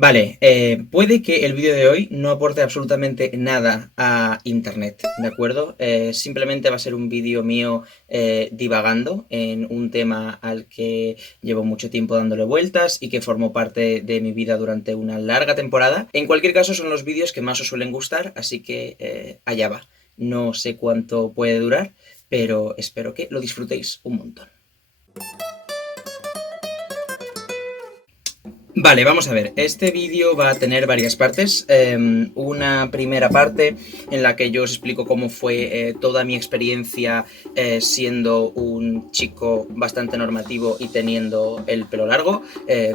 Vale, puede que el vídeo de hoy no aporte absolutamente nada a internet, ¿de acuerdo? Simplemente va a ser un vídeo mío divagando en un tema al que llevo mucho tiempo dándole vueltas y que formó parte de mi vida durante una larga temporada. En cualquier caso, son los vídeos que más os suelen gustar, así que allá va. No sé cuánto puede durar, pero espero que lo disfrutéis un montón. Vale, vamos a ver. Este vídeo va a tener varias partes. Una primera parte en la que yo os explico cómo fue toda mi experiencia siendo un chico bastante normativo y teniendo el pelo largo,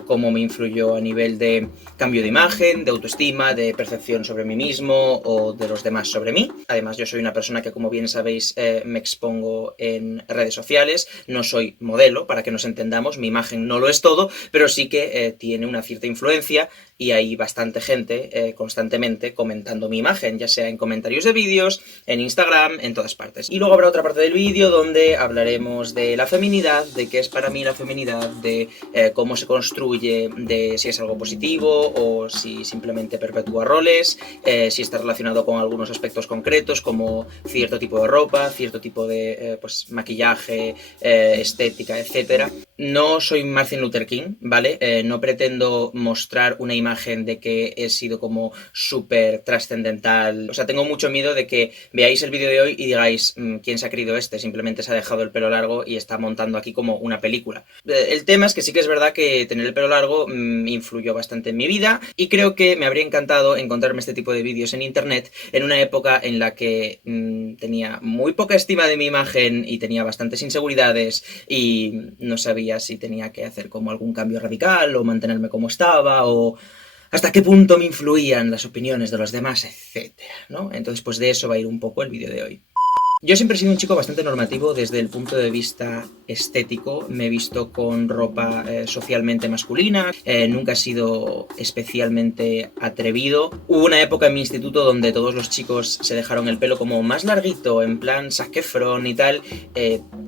cómo me influyó a nivel de cambio de imagen, de autoestima, de percepción sobre mí mismo o de los demás sobre mí. Además, yo soy una persona que, como bien sabéis, me expongo en redes sociales. No soy modelo, para que nos entendamos. Mi imagen no lo es todo, pero sí que tiene una cierta influencia y hay bastante gente constantemente comentando mi imagen, ya sea en comentarios de vídeos, en Instagram, en todas partes. Y luego habrá otra parte del vídeo donde hablaremos de la feminidad, de qué es para mí la feminidad, de cómo se construye, de si es algo positivo o si simplemente perpetúa roles, si está relacionado con algunos aspectos concretos como cierto tipo de ropa, cierto tipo de pues, maquillaje, estética, etcétera. No soy Martin Luther King, ¿vale? No pretendo mostrar una imagen de que he sido como súper trascendental. O sea, tengo mucho miedo de que veáis el vídeo de hoy y digáis, ¿quién se ha creído este? Simplemente se ha dejado el pelo largo y está montando aquí como una película. El tema es que sí que es verdad que tener el pelo largo influyó bastante en mi vida y creo que me habría encantado encontrarme este tipo de vídeos en internet en una época en la que tenía muy poca estima de mi imagen y tenía bastantes inseguridades y no sabía si tenía que hacer como algún cambio radical o mantenerme como estaba o hasta qué punto me influían las opiniones de los demás, etcétera, ¿no? Entonces, pues de eso va a ir un poco el vídeo de hoy. Yo siempre he sido un chico bastante normativo desde el punto de vista estético. Me he visto con ropa socialmente masculina, nunca he sido especialmente atrevido. Hubo una época en mi instituto donde todos los chicos se dejaron el pelo como más larguito, en plan Zac Efron y tal,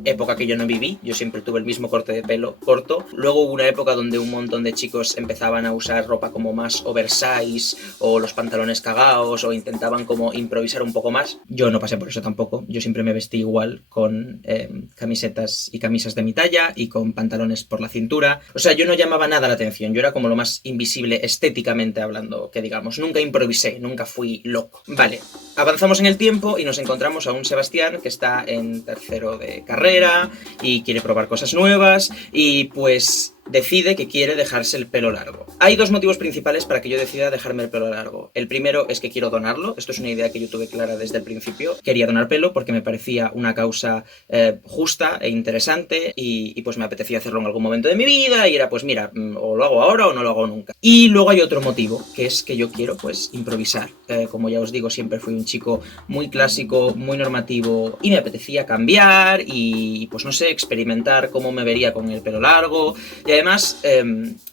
época que yo no viví. Yo siempre tuve el mismo corte de pelo corto. Luego hubo una época donde un montón de chicos empezaban a usar ropa como más oversize o los pantalones cagados o intentaban como improvisar un poco más. Yo no pasé por eso tampoco. Yo siempre me vestí igual, con camisetas y camisas de mi talla y con pantalones por la cintura. O sea, yo no llamaba nada la atención, yo era como lo más invisible estéticamente hablando, que digamos. Nunca improvisé, nunca fui loco. Vale, avanzamos en el tiempo y nos encontramos a un Sebastián que está en tercero de carrera y quiere probar cosas nuevas y pues decide que quiere dejarse el pelo largo. Hay dos motivos principales para que yo decida dejarme el pelo largo. El primero es que quiero donarlo. Esto es una idea que yo tuve clara desde el principio. Quería donar pelo porque me parecía una causa justa e interesante y pues me apetecía hacerlo en algún momento de mi vida y era pues mira, o lo hago ahora o no lo hago nunca. Y luego hay otro motivo, que es que yo quiero pues improvisar. Como ya os digo, siempre fui un chico muy clásico, muy normativo y me apetecía cambiar y pues no sé, experimentar cómo me vería con el pelo largo. Y además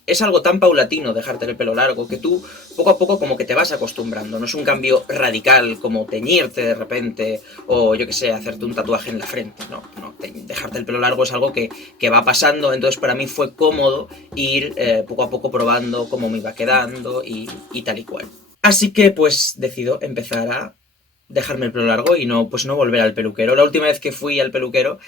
es algo tan paulatino dejarte el pelo largo que tú poco a poco como que te vas acostumbrando. No es un cambio radical como teñirte de repente o yo que sé, hacerte un tatuaje en la frente. No, no, dejarte el pelo largo es algo que va pasando. Entonces para mí fue cómodo ir poco a poco probando cómo me iba quedando y tal y cual. Así que pues decido empezar a dejarme el pelo largo y no, pues no volver al peluquero. La última vez que fui al peluquero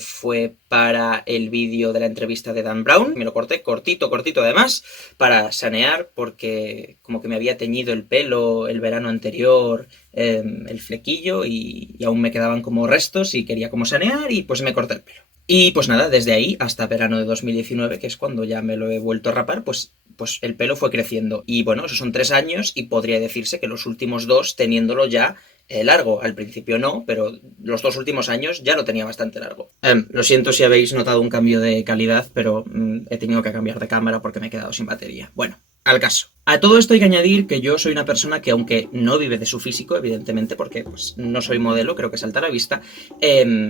fue para el vídeo de la entrevista de Dan Brown. Me lo corté cortito, cortito además, para sanear, porque como que me había teñido el pelo el verano anterior, el flequillo, y aún me quedaban como restos y quería como sanear y pues me corté el pelo. Y pues nada, desde ahí hasta verano de 2019, que es cuando ya me lo he vuelto a rapar, pues el pelo fue creciendo. Y bueno, esos son 3 años y podría decirse que los últimos dos teniéndolo ya largo. Al principio no, pero los 2 últimos años ya lo tenía bastante largo. Lo siento si habéis notado un cambio de calidad, pero he tenido que cambiar de cámara porque me he quedado sin batería. Bueno, al caso. A todo esto hay que añadir que yo soy una persona que, aunque no vive de su físico, evidentemente, porque pues, no soy modelo, creo que salta a la vista,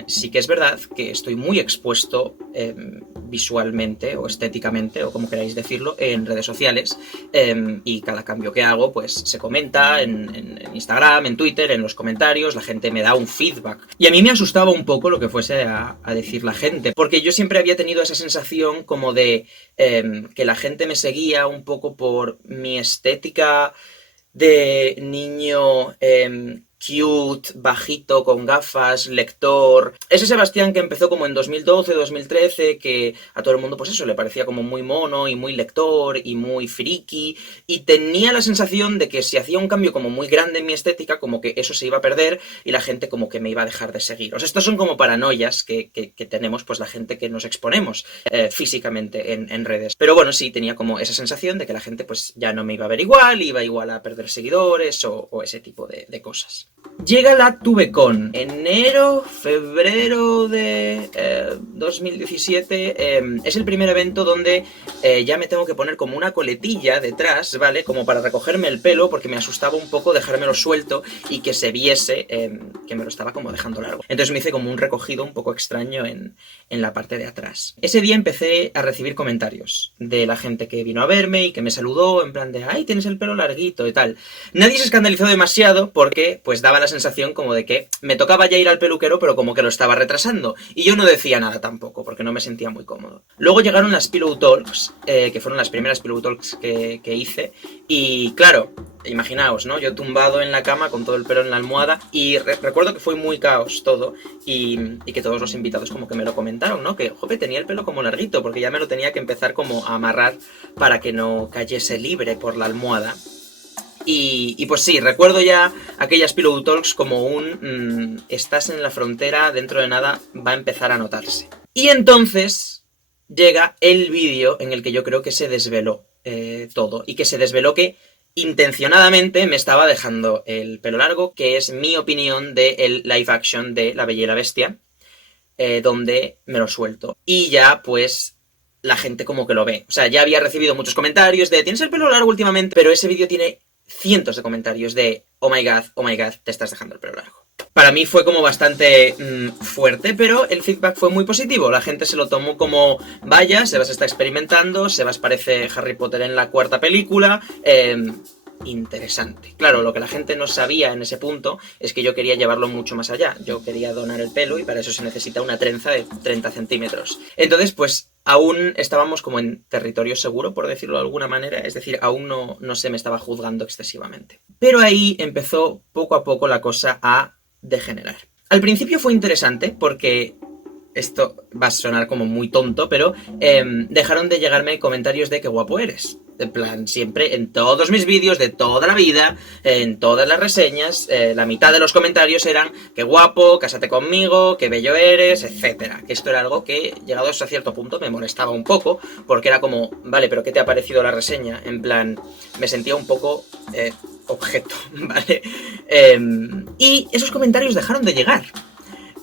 sí que es verdad que estoy muy expuesto visualmente o estéticamente, o como queráis decirlo, en redes sociales, y cada cambio que hago pues se comenta en Instagram, en Twitter, en los comentarios, la gente me da un feedback. Y a mí me asustaba un poco lo que fuese a decir la gente, porque yo siempre había tenido esa sensación como de que la gente me seguía un poco por mi mi estética de niño cute, bajito, con gafas, lector. Ese Sebastián que empezó como en 2012, 2013, que a todo el mundo pues eso, le parecía como muy mono y muy lector y muy friki, y tenía la sensación de que si hacía un cambio como muy grande en mi estética, como que eso se iba a perder y la gente como que me iba a dejar de seguir. O sea, estos son como paranoias que tenemos pues la gente que nos exponemos físicamente en redes. Pero bueno, sí, tenía como esa sensación de que la gente pues ya no me iba a ver igual, iba igual a perder seguidores o ese tipo de cosas. Llega la TubeCon, enero, febrero de 2017, es el primer evento donde ya me tengo que poner como una coletilla detrás, ¿vale? Como para recogerme el pelo, porque me asustaba un poco dejármelo suelto y que se viese que me lo estaba como dejando largo. Entonces me hice como un recogido un poco extraño en la parte de atrás. Ese día empecé a recibir comentarios de la gente que vino a verme y que me saludó en plan de ¡ay, tienes el pelo larguito! Y tal. Nadie se escandalizó demasiado porque pues daba la sensación como de que me tocaba ya ir al peluquero, pero como que lo estaba retrasando. Y yo no decía nada tampoco, porque no me sentía muy cómodo. Luego llegaron las Pillow Talks, que fueron las primeras Pillow Talks que hice. Y claro, imaginaos, ¿no? Yo tumbado en la cama con todo el pelo en la almohada. Y recuerdo que fue muy caos todo. Y que todos los invitados como que me lo comentaron, ¿no? Que, joder, tenía el pelo como larguito, porque ya me lo tenía que empezar como a amarrar para que no cayese libre por la almohada. Y pues sí, recuerdo ya aquellas Pillow Talks como un estás en la frontera, dentro de nada va a empezar a notarse. Y entonces llega el vídeo en el que yo creo que se desveló todo, y que se desveló que intencionadamente me estaba dejando el pelo largo, que es mi opinión del live action de La Bella y la Bestia, donde me lo suelto. Y ya pues la gente como que lo ve. O sea, ya había recibido muchos comentarios de tienes el pelo largo últimamente, pero ese vídeo tiene cientos de comentarios de oh my god, te estás dejando el pelo largo. Para mí fue como bastante fuerte, pero el feedback fue muy positivo. La gente se lo tomó como, vaya, Sebas está experimentando, Sebas parece Harry Potter en la cuarta película, interesante. Claro, lo que la gente no sabía en ese punto es que yo quería llevarlo mucho más allá. Yo quería donar el pelo y para eso se necesita una trenza de 30 centímetros. Entonces, pues aún estábamos como en territorio seguro, por decirlo de alguna manera, es decir, aún no se me estaba juzgando excesivamente. Pero ahí empezó poco a poco la cosa a degenerar. Al principio fue interesante porque esto va a sonar como muy tonto, pero dejaron de llegarme comentarios de qué guapo eres. En plan, siempre, en todos mis vídeos de toda la vida, en todas las reseñas, la mitad de los comentarios eran qué guapo, cásate conmigo, qué bello eres, etcétera. Que esto era algo que, llegados a cierto punto, me molestaba un poco, porque era como, vale, pero ¿qué te ha parecido la reseña? En plan, me sentía un poco objeto, ¿vale? Y esos comentarios dejaron de llegar.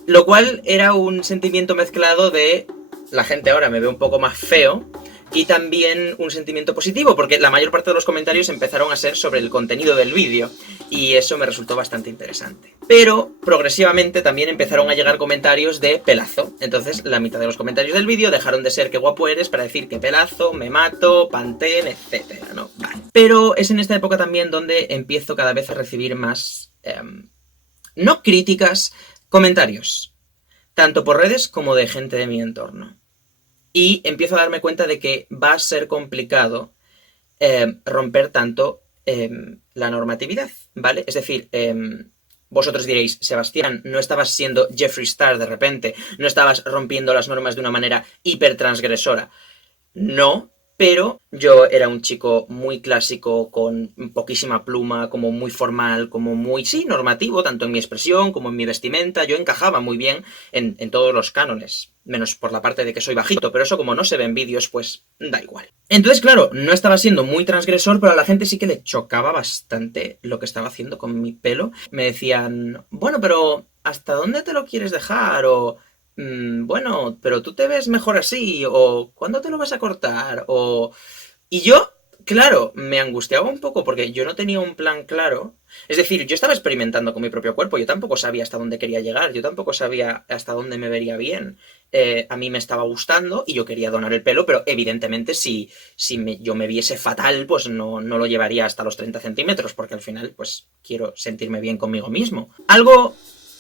Lo cual era un sentimiento mezclado de la gente ahora me ve un poco más feo, y también un sentimiento positivo, porque la mayor parte de los comentarios empezaron a ser sobre el contenido del vídeo, y eso me resultó bastante interesante. Pero progresivamente también empezaron a llegar comentarios de pelazo. Entonces la mitad de los comentarios del vídeo dejaron de ser qué guapo eres para decir que pelazo, me mato, pantén, etcétera, ¿no? Vale. Pero es en esta época también donde empiezo cada vez a recibir más, no críticas, comentarios, tanto por redes como de gente de mi entorno. Y empiezo a darme cuenta de que va a ser complicado romper tanto la normatividad, ¿vale? Es decir, vosotros diréis, Sebastián, no estabas siendo Jeffree Star de repente, no estabas rompiendo las normas de una manera hipertransgresora. No, pero yo era un chico muy clásico, con poquísima pluma, como muy formal, como muy, sí, normativo, tanto en mi expresión como en mi vestimenta. Yo encajaba muy bien en todos los cánones, menos por la parte de que soy bajito, pero eso como no se ve en vídeos, pues da igual. Entonces, claro, no estaba siendo muy transgresor, pero a la gente sí que le chocaba bastante lo que estaba haciendo con mi pelo. Me decían, bueno, pero ¿hasta dónde te lo quieres dejar? O bueno, pero tú te ves mejor así, o ¿cuándo te lo vas a cortar? Y yo, claro, me angustiaba un poco porque yo no tenía un plan claro. Es decir, yo estaba experimentando con mi propio cuerpo, yo tampoco sabía hasta dónde quería llegar, yo tampoco sabía hasta dónde me vería bien. A mí me estaba gustando y yo quería donar el pelo, pero evidentemente si yo me viese fatal, pues no lo llevaría hasta los 30 centímetros, porque al final, pues quiero sentirme bien conmigo mismo. Algo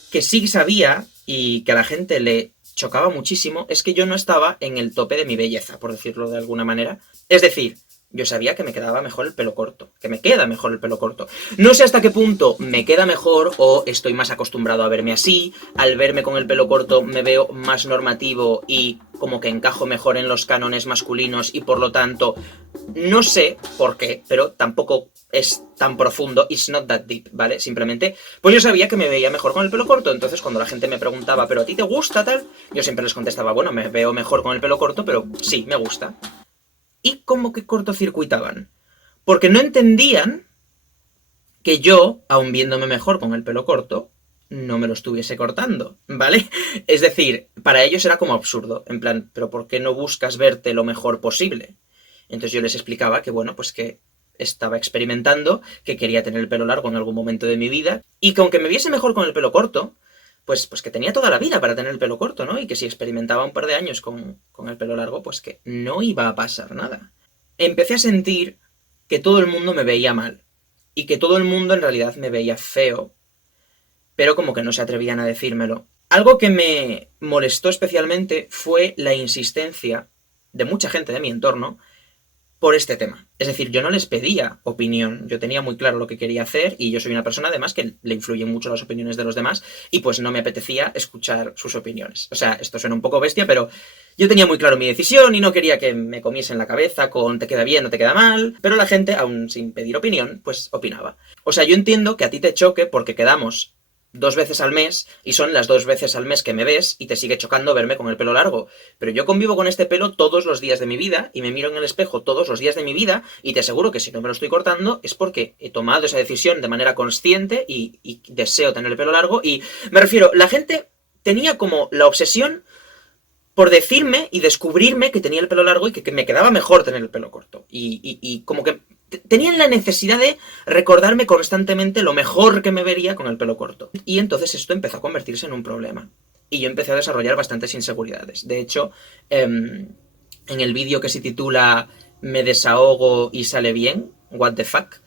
que sí sabía y que a la gente le chocaba muchísimo es que yo no estaba en el tope de mi belleza, por decirlo de alguna manera. Es decir, yo sabía que me quedaba mejor el pelo corto, que me queda mejor el pelo corto. No sé hasta qué punto me queda mejor o estoy más acostumbrado a verme así, al verme con el pelo corto me veo más normativo y como que encajo mejor en los cánones masculinos y por lo tanto no sé por qué, pero tampoco es tan profundo, it's not that deep, ¿vale? Simplemente, pues yo sabía que me veía mejor con el pelo corto, entonces cuando la gente me preguntaba, ¿pero a ti te gusta tal? Yo siempre les contestaba, bueno, me veo mejor con el pelo corto, pero sí, me gusta. Y como que cortocircuitaban, porque no entendían que yo, aun viéndome mejor con el pelo corto, no me lo estuviese cortando, ¿vale? Es decir, para ellos era como absurdo, en plan, ¿pero por qué no buscas verte lo mejor posible? Entonces yo les explicaba que, bueno, pues que estaba experimentando, que quería tener el pelo largo en algún momento de mi vida, y que aunque me viese mejor con el pelo corto, pues que tenía toda la vida para tener el pelo corto, ¿no? Y que si experimentaba un par de años con el pelo largo, pues que no iba a pasar nada. Empecé a sentir que todo el mundo me veía mal, y que todo el mundo en realidad me veía feo, pero como que no se atrevían a decírmelo. Algo que me molestó especialmente fue la insistencia de mucha gente de mi entorno por este tema. Es decir, yo no les pedía opinión, yo tenía muy claro lo que quería hacer y yo soy una persona además que le influyen mucho las opiniones de los demás y pues no me apetecía escuchar sus opiniones. O sea, esto suena un poco bestia, pero yo tenía muy claro mi decisión y no quería que me comiesen la cabeza con te queda bien o te queda mal, pero la gente, aún sin pedir opinión, pues opinaba. O sea, yo entiendo que a ti te choque porque quedamos 2 veces al mes y son las 2 veces al mes que me ves y te sigue chocando verme con el pelo largo. Pero yo convivo con este pelo todos los días de mi vida y me miro en el espejo todos los días de mi vida y te aseguro que si no me lo estoy cortando es porque he tomado esa decisión de manera consciente y deseo tener el pelo largo y me refiero, la gente tenía como la obsesión por decirme y descubrirme que tenía el pelo largo y que me quedaba mejor tener el pelo corto. Y como que tenían la necesidad de recordarme constantemente lo mejor que me vería con el pelo corto. Y entonces esto empezó a convertirse en un problema. Y yo empecé a desarrollar bastantes inseguridades. De hecho, en el vídeo que se titula Me desahogo y sale bien, what the fuck,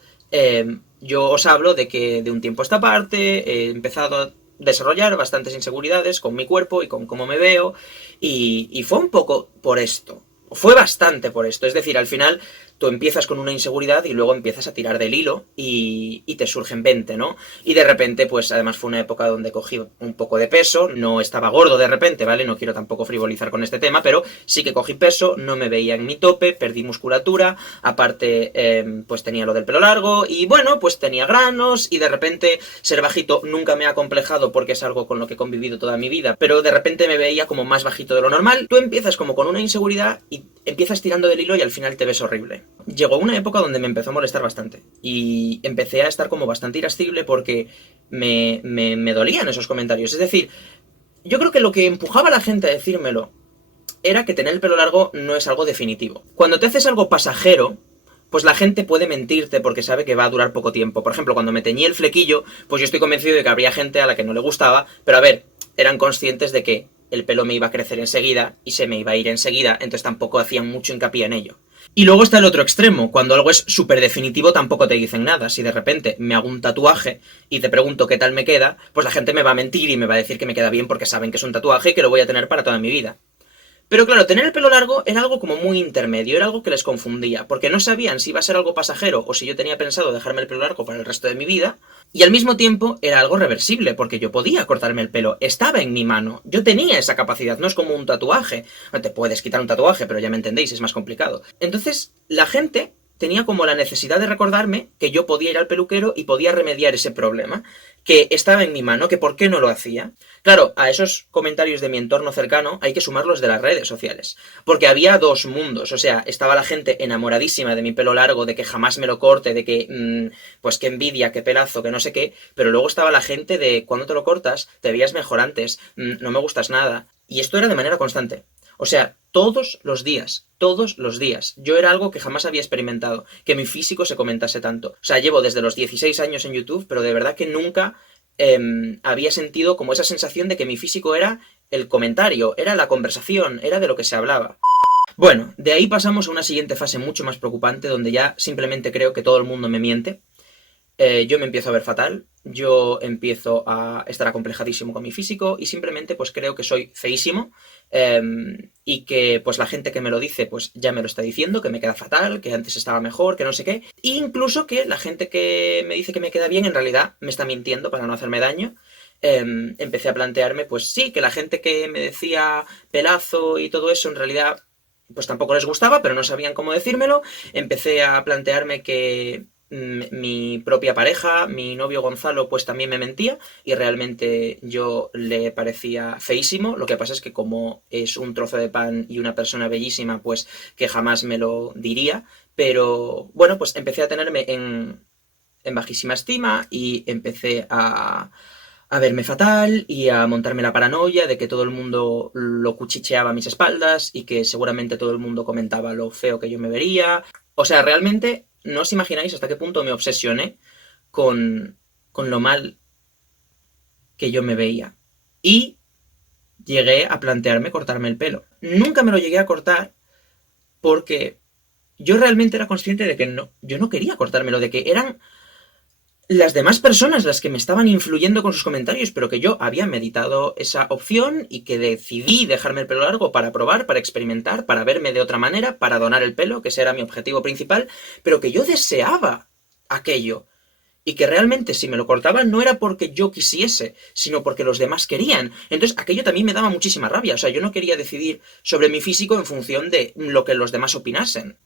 yo os hablo de que de un tiempo a esta parte he empezado a desarrollar bastantes inseguridades con mi cuerpo y con cómo me veo y fue un poco por esto, fue bastante por esto, es decir, al final tú empiezas con una inseguridad y luego empiezas a tirar del hilo y te surgen 20, ¿no? Y de repente, pues además fue una época donde cogí un poco de peso, no estaba gordo de repente, ¿vale? No quiero tampoco frivolizar con este tema, pero sí que cogí peso, no me veía en mi tope, perdí musculatura, aparte pues tenía lo del pelo largo y bueno, pues tenía granos y de repente ser bajito nunca me ha complejado porque es algo con lo que he convivido toda mi vida, pero de repente me veía como más bajito de lo normal. Tú empiezas como con una inseguridad y empiezas tirando del hilo y al final te ves horrible. Llegó una época donde me empezó a molestar bastante y empecé a estar como bastante irascible porque me dolían esos comentarios. Es decir, yo creo que lo que empujaba a la gente a decírmelo era que tener el pelo largo no es algo definitivo. Cuando te haces algo pasajero, pues la gente puede mentirte porque sabe que va a durar poco tiempo. Por ejemplo, cuando me teñí el flequillo, pues yo estoy convencido de que habría gente a la que no le gustaba, pero a ver, eran conscientes de que el pelo me iba a crecer enseguida y se me iba a ir enseguida, entonces tampoco hacían mucho hincapié en ello. Y luego está el otro extremo, cuando algo es súper definitivo tampoco te dicen nada. Si de repente me hago un tatuaje y te pregunto qué tal me queda, pues la gente me va a mentir y me va a decir que me queda bien porque saben que es un tatuaje y que lo voy a tener para toda mi vida. Pero claro, tener el pelo largo era algo como muy intermedio, era algo que les confundía, porque no sabían si iba a ser algo pasajero o si yo tenía pensado dejarme el pelo largo para el resto de mi vida, y al mismo tiempo era algo reversible, porque yo podía cortarme el pelo, estaba en mi mano, yo tenía esa capacidad, no es como un tatuaje, no te puedes quitar un tatuaje, pero ya me entendéis, es más complicado. Entonces, la gente tenía como la necesidad de recordarme que yo podía ir al peluquero y podía remediar ese problema, que estaba en mi mano, que por qué no lo hacía. Claro, a esos comentarios de mi entorno cercano hay que sumarlos de las redes sociales, porque había dos mundos, o sea, estaba la gente enamoradísima de mi pelo largo, de que jamás me lo corte, de que, pues qué envidia, qué pelazo, que no sé qué, pero luego estaba la gente de cuando te lo cortas, te veías mejor antes, no me gustas nada, y esto era de manera constante. O sea, todos los días. Yo era algo que jamás había experimentado, que mi físico se comentase tanto. O sea, llevo desde los 16 años en YouTube, pero de verdad que nunca había sentido como esa sensación de que mi físico era el comentario, era la conversación, era de lo que se hablaba. Bueno, de ahí pasamos a una siguiente fase mucho más preocupante, donde ya simplemente creo que todo el mundo me miente. yo me empiezo a ver fatal, yo empiezo a estar acomplejadísimo con mi físico y simplemente pues creo que soy feísimo, y que pues la gente que me lo dice pues ya me lo está diciendo, que me queda fatal, que antes estaba mejor, que no sé qué, e incluso que la gente que me dice que me queda bien en realidad me está mintiendo para no hacerme daño. Empecé a plantearme pues sí, que la gente que me decía pelazo y todo eso en realidad pues tampoco les gustaba, pero no sabían cómo decírmelo. Empecé a plantearme que mi propia pareja, mi novio Gonzalo, pues también me mentía y realmente yo le parecía feísimo. Lo que pasa es que como es un trozo de pan y una persona bellísima, pues que jamás me lo diría. Pero bueno, pues empecé a tenerme en bajísima estima y empecé a verme fatal y a montarme la paranoia de que todo el mundo lo cuchicheaba a mis espaldas y que seguramente todo el mundo comentaba lo feo que yo me vería. O sea, realmente no os imagináis hasta qué punto me obsesioné con lo mal que yo me veía. Y llegué a plantearme cortarme el pelo. Nunca me lo llegué a cortar porque yo realmente era consciente de que no, yo no quería cortármelo, de que eran las demás personas las que me estaban influyendo con sus comentarios, pero que yo había meditado esa opción y que decidí dejarme el pelo largo para probar, para experimentar, para verme de otra manera, para donar el pelo, que ese era mi objetivo principal, pero que yo deseaba aquello. Y que realmente si me lo cortaba no era porque yo quisiese, sino porque los demás querían. Entonces aquello también me daba muchísima rabia. O sea, yo no quería decidir sobre mi físico en función de lo que los demás opinasen.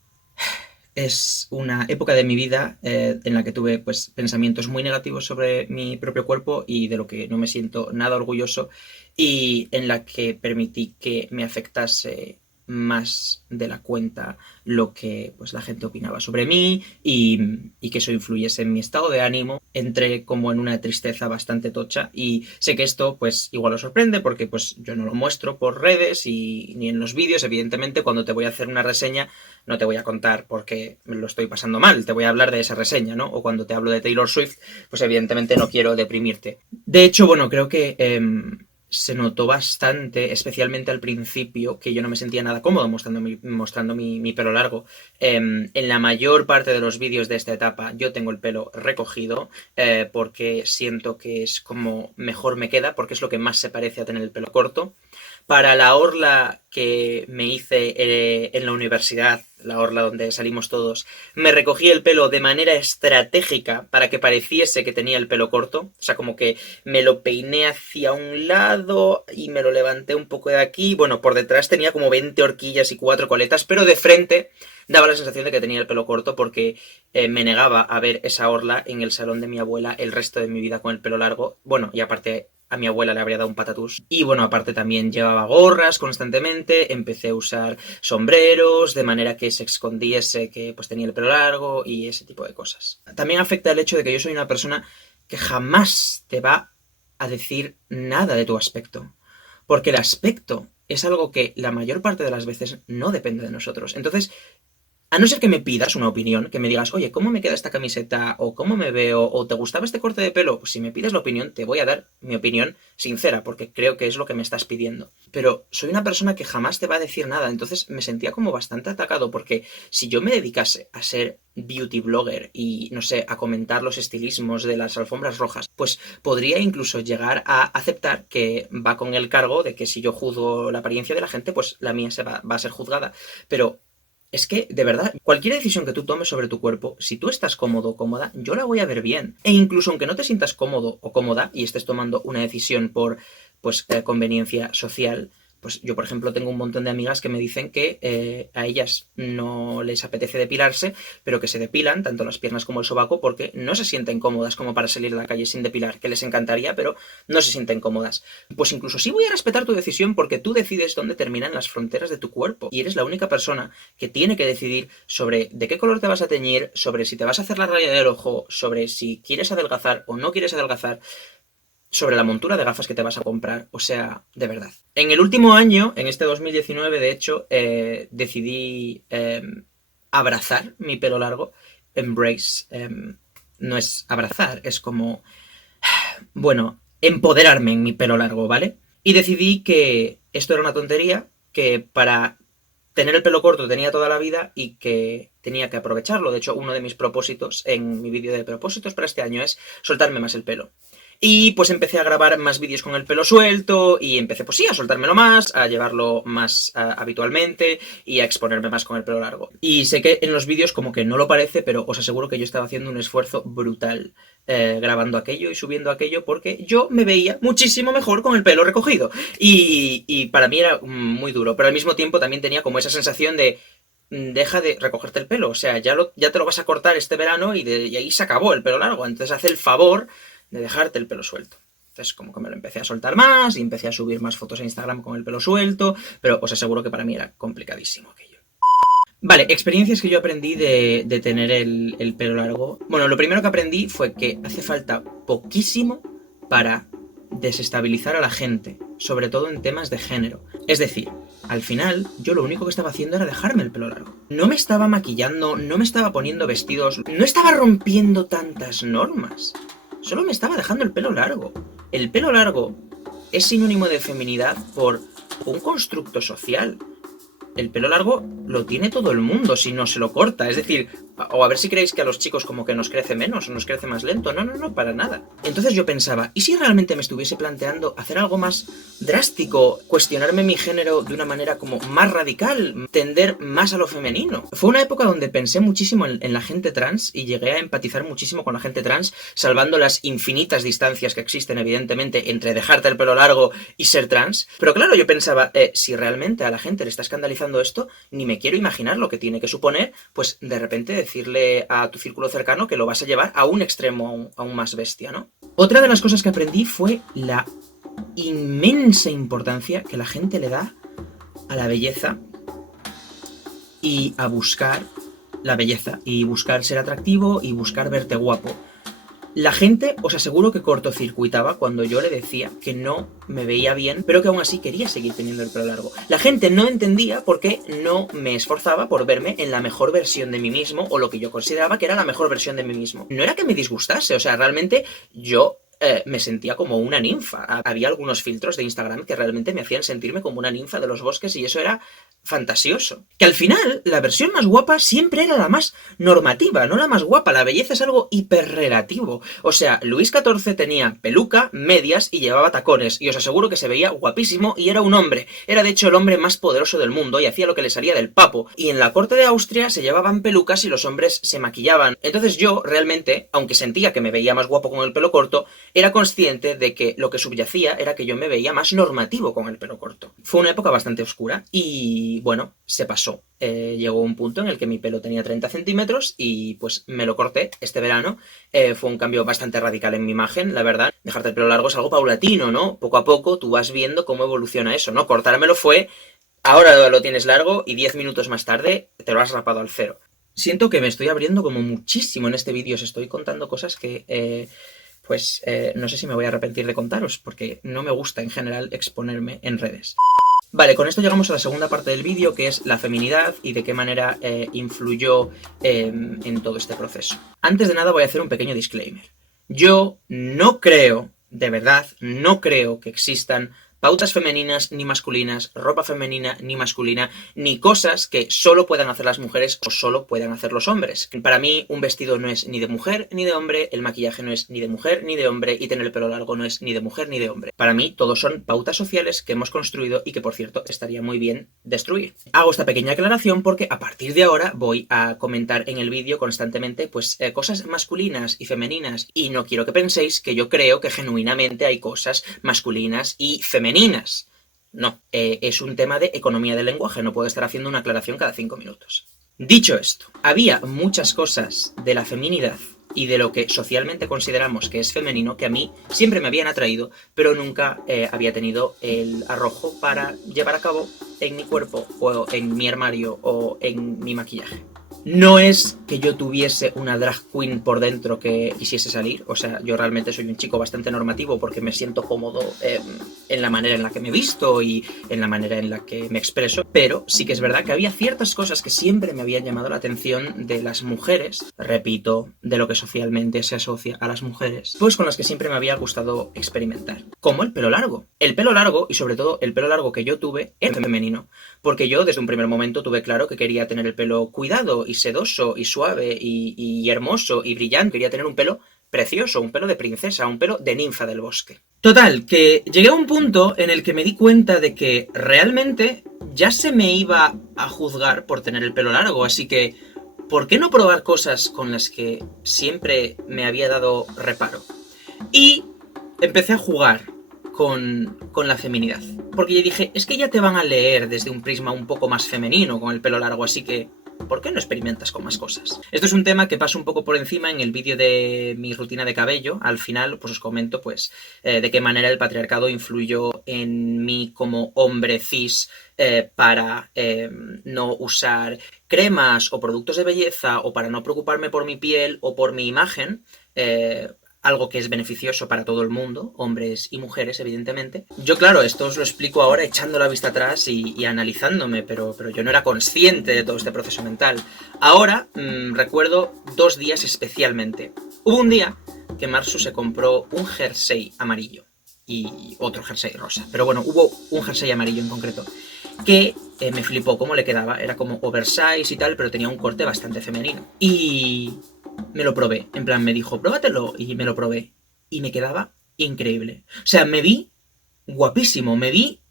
Es una época de mi vida en la que tuve pues pensamientos muy negativos sobre mi propio cuerpo y de lo que no me siento nada orgulloso, y en la que permití que me afectase más de la cuenta lo que pues la gente opinaba sobre mí, y que eso influyese en mi estado de ánimo. Entré como en una tristeza bastante tocha y sé que esto pues igual os sorprende porque pues yo no lo muestro por redes y ni en los vídeos. Evidentemente cuando te voy a hacer una reseña no te voy a contar porque lo estoy pasando mal, te voy a hablar de esa reseña, ¿no? O cuando te hablo de Taylor Swift, pues evidentemente no quiero deprimirte. De hecho, bueno, creo que se notó bastante, especialmente al principio, que yo no me sentía nada cómodo mostrando mi pelo largo. En la mayor parte de los vídeos de esta etapa yo tengo el pelo recogido, porque siento que es como mejor me queda, porque es lo que más se parece a tener el pelo corto. Para la orla que me hice en la universidad, la orla donde salimos todos, me recogí el pelo de manera estratégica para que pareciese que tenía el pelo corto. O sea, como que me lo peiné hacia un lado y me lo levanté un poco de aquí. Bueno, por detrás tenía como 20 horquillas y 4 coletas, pero de frente daba la sensación de que tenía el pelo corto porque me negaba a ver esa orla en el salón de mi abuela el resto de mi vida con el pelo largo. Bueno, y aparte a mi abuela le habría dado un patatús. Y bueno, aparte también llevaba gorras constantemente, empecé a usar sombreros, de manera que se escondiese que pues tenía el pelo largo y ese tipo de cosas. También afecta el hecho de que yo soy una persona que jamás te va a decir nada de tu aspecto. Porque el aspecto es algo que la mayor parte de las veces no depende de nosotros. Entonces, a no ser que me pidas una opinión, que me digas, oye, ¿cómo me queda esta camiseta? O ¿cómo me veo? O ¿te gustaba este corte de pelo? Pues si me pides la opinión, te voy a dar mi opinión sincera, porque creo que es lo que me estás pidiendo. Pero soy una persona que jamás te va a decir nada, entonces me sentía como bastante atacado, porque si yo me dedicase a ser beauty blogger y, no sé, a comentar los estilismos de las alfombras rojas, pues podría incluso llegar a aceptar que va con el cargo de que si yo juzgo la apariencia de la gente, pues la mía va a ser juzgada. Pero es que, de verdad, cualquier decisión que tú tomes sobre tu cuerpo, si tú estás cómodo o cómoda, yo la voy a ver bien. E incluso aunque no te sientas cómodo o cómoda y estés tomando una decisión por, pues, conveniencia social, pues yo, por ejemplo, tengo un montón de amigas que me dicen que a ellas no les apetece depilarse, pero que se depilan tanto las piernas como el sobaco porque no se sienten cómodas como para salir a la calle sin depilar, que les encantaría, pero no se sienten cómodas. Pues incluso sí voy a respetar tu decisión porque tú decides dónde terminan las fronteras de tu cuerpo y eres la única persona que tiene que decidir sobre de qué color te vas a teñir, sobre si te vas a hacer la raya del ojo, sobre si quieres adelgazar o no quieres adelgazar, sobre la montura de gafas que te vas a comprar. O sea, de verdad. En el último año, en este 2019, de hecho, decidí abrazar mi pelo largo. Embrace. No es abrazar, es como, bueno, empoderarme en mi pelo largo, ¿vale? Y decidí que esto era una tontería, que para tener el pelo corto tenía toda la vida y que tenía que aprovecharlo. De hecho, uno de mis propósitos en mi vídeo de propósitos para este año es soltarme más el pelo. Y pues empecé a grabar más vídeos con el pelo suelto y empecé, pues sí, a soltármelo más, a llevarlo más habitualmente y a exponerme más con el pelo largo. Y sé que en los vídeos como que no lo parece, pero os aseguro que yo estaba haciendo un esfuerzo brutal grabando aquello y subiendo aquello porque yo me veía muchísimo mejor con el pelo recogido. Y para mí era muy duro, pero al mismo tiempo también tenía como esa sensación de deja de recogerte el pelo, o sea, ya te lo vas a cortar este verano y ahí se acabó el pelo largo, entonces haz el favor de dejarte el pelo suelto. Entonces como que me lo empecé a soltar más y empecé a subir más fotos a Instagram con el pelo suelto, pero os aseguro que para mí era complicadísimo aquello. Vale, experiencias que yo aprendí de tener el pelo largo. Bueno, lo primero que aprendí fue que hace falta poquísimo para desestabilizar a la gente, sobre todo en temas de género. Es decir, al final yo lo único que estaba haciendo era dejarme el pelo largo. No me estaba maquillando, no me estaba poniendo vestidos, no estaba rompiendo tantas normas. Solo me estaba dejando el pelo largo. El pelo largo es sinónimo de feminidad por un constructo social. El pelo largo lo tiene todo el mundo si no se lo corta. Es decir, o a ver si creéis que a los chicos como que nos crece menos o nos crece más lento. No, no, no, para nada. Entonces yo pensaba, ¿y si realmente me estuviese planteando hacer algo más drástico? Cuestionarme mi género de una manera como más radical, tender más a lo femenino. Fue una época donde pensé muchísimo en la gente trans y llegué a empatizar muchísimo con la gente trans, salvando las infinitas distancias que existen evidentemente entre dejarte el pelo largo y ser trans. Pero claro, yo pensaba, si realmente a la gente le está escandalizando esto, ni me quiero imaginar lo que tiene que suponer, pues de repente decirle a tu círculo cercano que lo vas a llevar a un extremo aún más bestia, ¿no? Otra de las cosas que aprendí fue la inmensa importancia que la gente le da a la belleza y a buscar la belleza, y buscar ser atractivo y buscar verte guapo. La gente, os aseguro que cortocircuitaba cuando yo le decía que no me veía bien, pero que aún así quería seguir teniendo el pelo largo. La gente no entendía por qué no me esforzaba por verme en la mejor versión de mí mismo, o lo que yo consideraba que era la mejor versión de mí mismo. No era que me disgustase, o sea, realmente yo me sentía como una ninfa. Había algunos filtros de Instagram que realmente me hacían sentirme como una ninfa de los bosques y eso era fantasioso. Que al final, la versión más guapa siempre era la más normativa, no la más guapa. La belleza es algo hiperrelativo. O sea, Luis XIV tenía peluca, medias y llevaba tacones, y os aseguro que se veía guapísimo y era un hombre. Era de hecho el hombre más poderoso del mundo y hacía lo que le salía del papo. Y en la corte de Austria se llevaban pelucas y los hombres se maquillaban. Entonces yo, realmente, aunque sentía que me veía más guapo con el pelo corto, era consciente de que lo que subyacía era que yo me veía más normativo con el pelo corto. Fue una época bastante oscura y, bueno, se pasó. Llegó un punto en el que mi pelo tenía 30 centímetros y pues me lo corté este verano. Fue un cambio bastante radical en mi imagen, la verdad. Dejarte el pelo largo es algo paulatino, ¿no? Poco a poco tú vas viendo cómo evoluciona eso, ¿no? Cortármelo fue, ahora lo tienes largo y 10 minutos más tarde te lo has rapado al cero. Siento que me estoy abriendo como muchísimo en este vídeo, os estoy contando cosas que... no sé si me voy a arrepentir de contaros, porque no me gusta en general exponerme en redes. Vale, con esto llegamos a la segunda parte del vídeo, que es la feminidad y de qué manera influyó en todo este proceso. Antes de nada voy a hacer un pequeño disclaimer. Yo no creo, de verdad, no creo que existan pautas femeninas ni masculinas, ropa femenina ni masculina, ni cosas que solo puedan hacer las mujeres o solo puedan hacer los hombres. Para mí, un vestido no es ni de mujer ni de hombre, el maquillaje no es ni de mujer ni de hombre, y tener el pelo largo no es ni de mujer ni de hombre. Para mí, todos son pautas sociales que hemos construido y que, por cierto, estaría muy bien destruir. Hago esta pequeña aclaración porque a partir de ahora voy a comentar en el vídeo constantemente pues cosas masculinas y femeninas, y no quiero que penséis que yo creo que genuinamente hay cosas masculinas y femeninas. No, es un tema de economía del lenguaje, no puedo estar haciendo una aclaración cada 5 minutos. Dicho esto, había muchas cosas de la feminidad y de lo que socialmente consideramos que es femenino que a mí siempre me habían atraído, pero nunca había tenido el arrojo para llevar a cabo en mi cuerpo o en mi armario o en mi maquillaje. No es que yo tuviese una drag queen por dentro que quisiese salir, o sea, yo realmente soy un chico bastante normativo porque me siento cómodo en la manera en la que me he visto y en la manera en la que me expreso, pero sí que es verdad que había ciertas cosas que siempre me habían llamado la atención de las mujeres, repito, de lo que socialmente se asocia a las mujeres, pues con las que siempre me había gustado experimentar, como el pelo largo. El pelo largo, y sobre todo el pelo largo que yo tuve, era femenino, porque yo desde un primer momento tuve claro que quería tener el pelo cuidado y sedoso y suave y hermoso y brillante, quería tener un pelo precioso, un pelo de princesa, un pelo de ninfa del bosque. Total, que llegué a un punto en el que me di cuenta de que realmente ya se me iba a juzgar por tener el pelo largo, así que ¿por qué no probar cosas con las que siempre me había dado reparo? Y empecé a jugar con la feminidad. Porque yo dije, es que ya te van a leer desde un prisma un poco más femenino con el pelo largo, así que ¿por qué no experimentas con más cosas? Esto es un tema que paso un poco por encima en el vídeo de mi rutina de cabello. Al final, pues os comento de qué manera el patriarcado influyó en mí como hombre cis para no usar cremas o productos de belleza o para no preocuparme por mi piel o por mi imagen. Algo que es beneficioso para todo el mundo, hombres y mujeres, evidentemente. Yo, claro, esto os lo explico ahora echando la vista atrás y analizándome, pero yo no era consciente de todo este proceso mental. Ahora recuerdo 2 días especialmente. Hubo un día que Marsu se compró un jersey amarillo y otro jersey rosa, pero bueno, hubo un jersey amarillo en concreto que me flipó cómo le quedaba. Era como oversize y tal, pero tenía un corte bastante femenino. Y me lo probé, en plan me dijo, pruébatelo, y me lo probé. Y me quedaba increíble. O sea, me vi guapísimo, me vi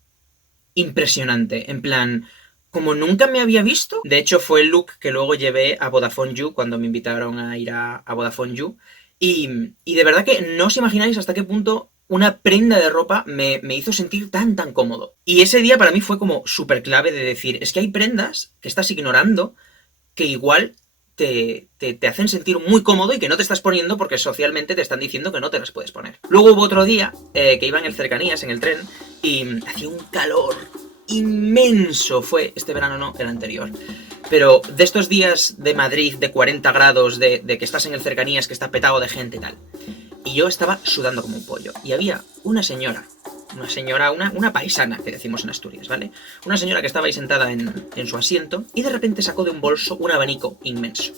impresionante, en plan, como nunca me había visto. De hecho, fue el look que luego llevé a Vodafone You cuando me invitaron a ir a Vodafone You. Y de verdad que no os imagináis hasta qué punto una prenda de ropa me hizo sentir tan cómodo. Y ese día para mí fue como súper clave de decir, es que hay prendas que estás ignorando que igual te hacen sentir muy cómodo y que no te estás poniendo porque socialmente te están diciendo que no te las puedes poner. Luego hubo otro día que iba en el Cercanías, en el tren, y hacía un calor inmenso. Fue este verano, no, el anterior. Pero de estos días de Madrid, de 40 grados, de que estás en el Cercanías, que está petado de gente y tal. Y yo estaba sudando como un pollo. Y había una señora, una paisana, que decimos en Asturias, ¿vale? Una señora que estaba ahí sentada en su asiento y de repente sacó de un bolso un abanico inmenso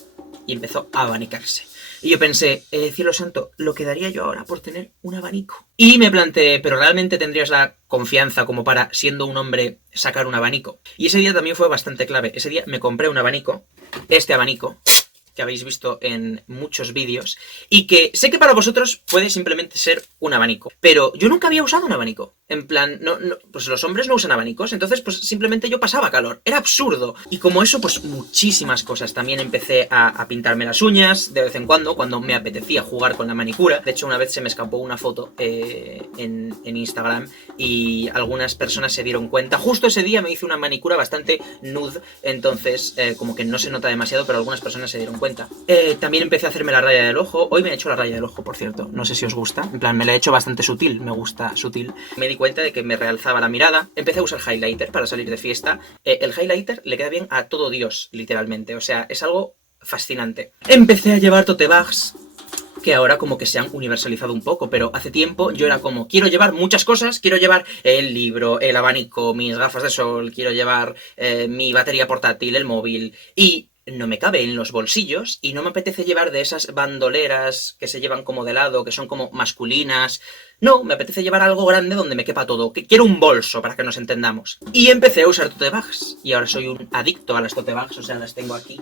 y empezó a abanicarse. Y yo pensé, cielo santo, lo que daría yo ahora por tener un abanico. Y me planteé, ¿pero realmente tendrías la confianza como para, siendo un hombre, sacar un abanico? Y ese día también fue bastante clave. Ese día me compré un abanico, este abanico, que habéis visto en muchos vídeos, y que sé que para vosotros puede simplemente ser un abanico, pero yo nunca había usado un abanico. En plan, pues los hombres no usan abanicos, entonces pues simplemente yo pasaba calor. Era absurdo. Y como eso, pues muchísimas cosas. También empecé a pintarme las uñas de vez en cuando me apetecía jugar con la manicura. De hecho, una vez se me escapó una foto en Instagram y algunas personas se dieron cuenta. Justo ese día me hice una manicura bastante nude, entonces como que no se nota demasiado, pero algunas personas se dieron cuenta. También empecé a hacerme la raya del ojo. Hoy me he hecho la raya del ojo, por cierto. No sé si os gusta. En plan, me la he hecho bastante sutil. Me gusta sutil. Me di cuenta de que me realzaba la mirada. Empecé a usar highlighter para salir de fiesta. El highlighter le queda bien a todo Dios, literalmente. O sea, es algo fascinante. Empecé a llevar tote bags, que ahora como que se han universalizado un poco, pero hace tiempo yo era como, quiero llevar muchas cosas, quiero llevar el libro, el abanico, mis gafas de sol, quiero llevar mi batería portátil, el móvil, y no me cabe en los bolsillos y no me apetece llevar de esas bandoleras que se llevan como de lado, que son como masculinas. No, me apetece llevar algo grande donde me quepa todo. Quiero un bolso, para que nos entendamos. Y empecé a usar tote bags. Y ahora soy un adicto a las tote bags, o sea, las tengo aquí.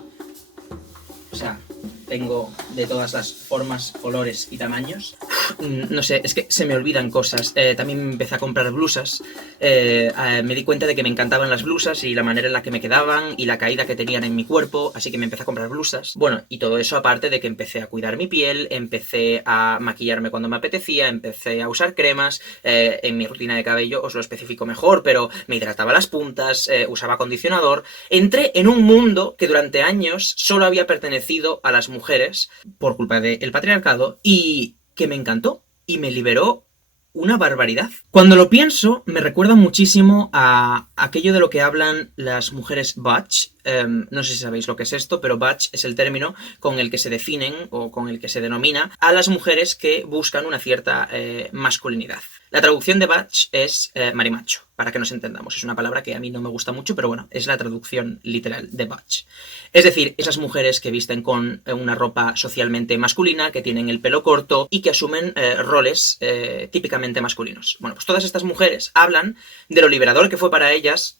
O sea, tengo de todas las formas, colores y tamaños. No sé, es que se me olvidan cosas. También me empecé a comprar blusas. Me di cuenta de que me encantaban las blusas y la manera en la que me quedaban y la caída que tenían en mi cuerpo, así que me empecé a comprar blusas. Bueno, y todo eso aparte de que empecé a cuidar mi piel, empecé a maquillarme cuando me apetecía, empecé a usar cremas. En mi rutina de cabello os lo especifico mejor, pero me hidrataba las puntas, usaba acondicionador. Entré en un mundo que durante años solo había pertenecido a las mujeres por culpa del patriarcado y que me encantó y me liberó una barbaridad. Cuando lo pienso, me recuerda muchísimo a aquello de lo que hablan las mujeres butch, No sé si sabéis lo que es esto, pero Butch es el término con el que se definen o con el que se denomina a las mujeres que buscan una cierta masculinidad. La traducción de Butch es marimacho, para que nos entendamos. Es una palabra que a mí no me gusta mucho, pero bueno, es la traducción literal de Butch. Es decir, esas mujeres que visten con una ropa socialmente masculina, que tienen el pelo corto y que asumen roles típicamente masculinos. Bueno, pues todas estas mujeres hablan de lo liberador que fue para ellas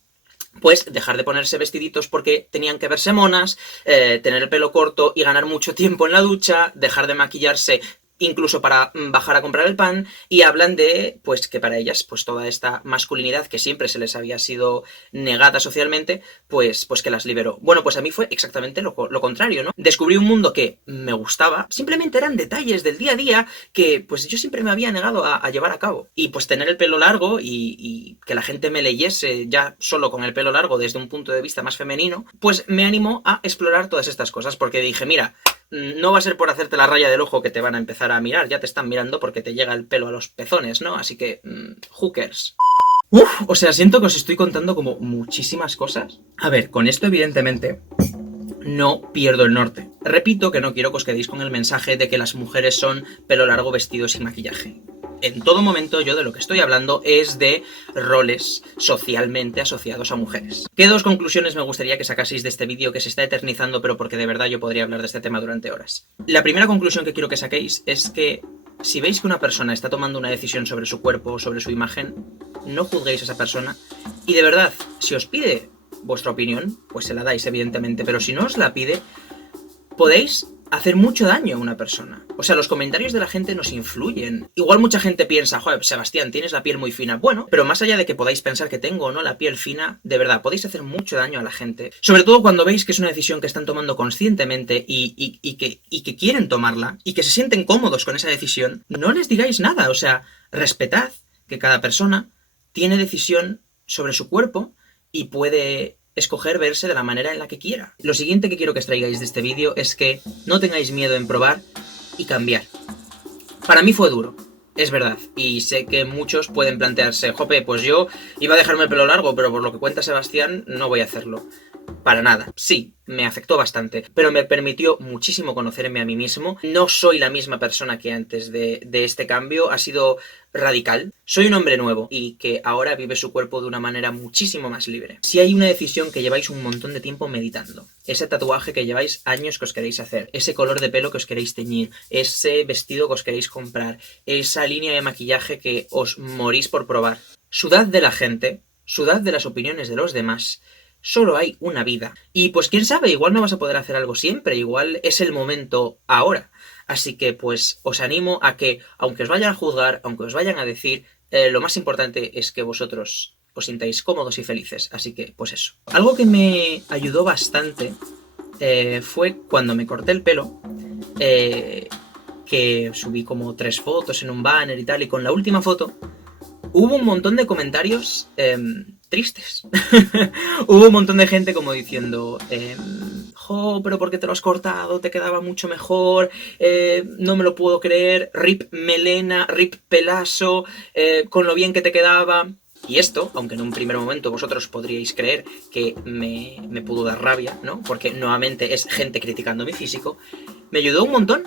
pues dejar de ponerse vestiditos porque tenían que verse monas, tener el pelo corto y ganar mucho tiempo en la ducha, dejar de maquillarse incluso para bajar a comprar el pan, y hablan de, pues, que para ellas, pues, toda esta masculinidad que siempre se les había sido negada socialmente, pues que las liberó. Bueno, pues a mí fue exactamente lo contrario, ¿no? Descubrí un mundo que me gustaba, simplemente eran detalles del día a día que, pues, yo siempre me había negado a llevar a cabo. Y, pues, tener el pelo largo y que la gente me leyese ya solo con el pelo largo desde un punto de vista más femenino, pues me animó a explorar todas estas cosas, porque dije, mira, no va a ser por hacerte la raya del ojo que te van a empezar a mirar, ya te están mirando porque te llega el pelo a los pezones, ¿no? Así que, who cares? O sea, siento que os estoy contando como muchísimas cosas. A ver, con esto evidentemente no pierdo el norte. Repito que no quiero que os quedéis con el mensaje de que las mujeres son pelo largo, vestidos sin maquillaje. En todo momento yo de lo que estoy hablando es de roles socialmente asociados a mujeres. ¿Qué dos conclusiones me gustaría que sacaseis de este vídeo que se está eternizando, pero porque de verdad yo podría hablar de este tema durante horas? La primera conclusión que quiero que saquéis es que si veis que una persona está tomando una decisión sobre su cuerpo o sobre su imagen, no juzguéis a esa persona y de verdad, si os pide vuestra opinión, pues se la dais evidentemente, pero si no os la pide, podéis hacer mucho daño a una persona. O sea, los comentarios de la gente nos influyen. Igual mucha gente piensa, joder, Sebastián, tienes la piel muy fina. Bueno, pero más allá de que podáis pensar que tengo o no la piel fina, de verdad, podéis hacer mucho daño a la gente. Sobre todo cuando veis que es una decisión que están tomando conscientemente y que quieren tomarla, y que se sienten cómodos con esa decisión, no les digáis nada. O sea, respetad que cada persona tiene decisión sobre su cuerpo y puede escoger verse de la manera en la que quiera. Lo siguiente que quiero que extraigáis de este vídeo es que no tengáis miedo en probar y cambiar. Para mí fue duro, es verdad, y sé que muchos pueden plantearse, jope, pues yo iba a dejarme el pelo largo, pero por lo que cuenta Sebastián, no voy a hacerlo. Para nada. Sí, me afectó bastante, pero me permitió muchísimo conocerme a mí mismo. No soy la misma persona que antes de este cambio, ha sido radical. Soy un hombre nuevo y que ahora vive su cuerpo de una manera muchísimo más libre. Si hay una decisión que lleváis un montón de tiempo meditando, ese tatuaje que lleváis años que os queréis hacer, ese color de pelo que os queréis teñir, ese vestido que os queréis comprar, esa línea de maquillaje que os morís por probar, sudad de la gente, sudad de las opiniones de los demás. Solo hay una vida. Y pues quién sabe, igual no vas a poder hacer algo siempre, igual es el momento ahora. Así que pues os animo a que, aunque os vayan a juzgar, aunque os vayan a decir, lo más importante es que vosotros os sintáis cómodos y felices. Así que pues eso. Algo que me ayudó bastante fue cuando me corté el pelo, que subí como 3 fotos en un banner y tal, y con la última foto hubo un montón de comentarios tristes. Hubo un montón de gente como diciendo, jo, pero ¿por qué te lo has cortado? Te quedaba mucho mejor, no me lo puedo creer, rip melena, rip pelazo, con lo bien que te quedaba. Y esto, aunque en un primer momento vosotros podríais creer que me pudo dar rabia, ¿no? Porque nuevamente es gente criticando mi físico, me ayudó un montón,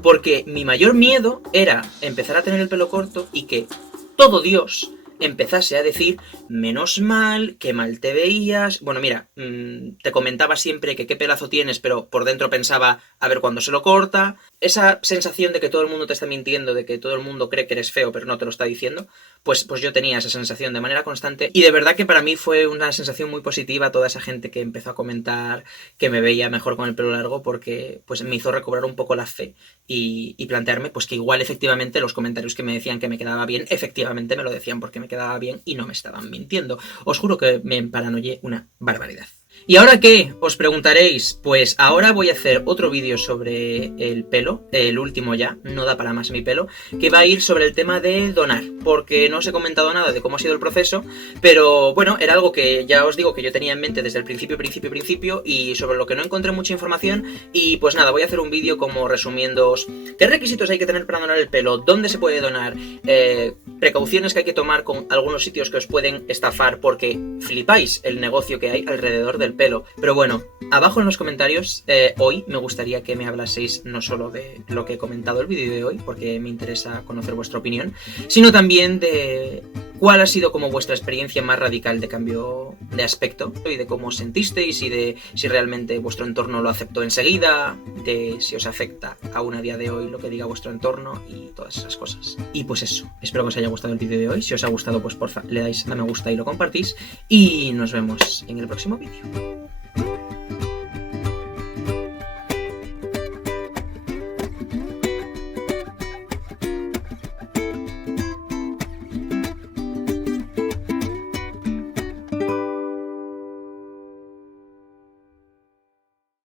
porque mi mayor miedo era empezar a tener el pelo corto y que todo Dios empezase a decir, menos mal, qué mal te veías. Bueno, mira, te comentaba siempre que qué pelazo tienes, pero por dentro pensaba, a ver cuándo se lo corta. Esa sensación de que todo el mundo te está mintiendo, de que todo el mundo cree que eres feo, pero no te lo está diciendo, pues yo tenía esa sensación de manera constante. Y de verdad que para mí fue una sensación muy positiva toda esa gente que empezó a comentar que me veía mejor con el pelo largo, porque pues me hizo recobrar un poco la fe y plantearme pues que igual efectivamente los comentarios que me decían que me quedaba bien, efectivamente me lo decían porque me quedaba bien y no me estaban mintiendo. Os juro que me paranoié una barbaridad. ¿Y ahora qué? Os preguntaréis. Pues ahora voy a hacer otro vídeo sobre el pelo, el último ya, no da para más mi pelo, que va a ir sobre el tema de donar, porque no os he comentado nada de cómo ha sido el proceso, pero bueno, era algo que ya os digo que yo tenía en mente desde el principio, y sobre lo que no encontré mucha información, y pues nada, voy a hacer un vídeo como resumiéndoos qué requisitos hay que tener para donar el pelo, dónde se puede donar, precauciones que hay que tomar con algunos sitios que os pueden estafar porque flipáis el negocio que hay alrededor del el pelo. Pero bueno, abajo en los comentarios hoy me gustaría que me hablaseis no solo de lo que he comentado el vídeo de hoy, porque me interesa conocer vuestra opinión, sino también de cuál ha sido como vuestra experiencia más radical de cambio de aspecto y de cómo os sentisteis y de si realmente vuestro entorno lo aceptó enseguida, de si os afecta aún a día de hoy lo que diga vuestro entorno y todas esas cosas. Y pues eso, espero que os haya gustado el vídeo de hoy. Si os ha gustado, pues porfa, le dais a me gusta y lo compartís y nos vemos en el próximo vídeo.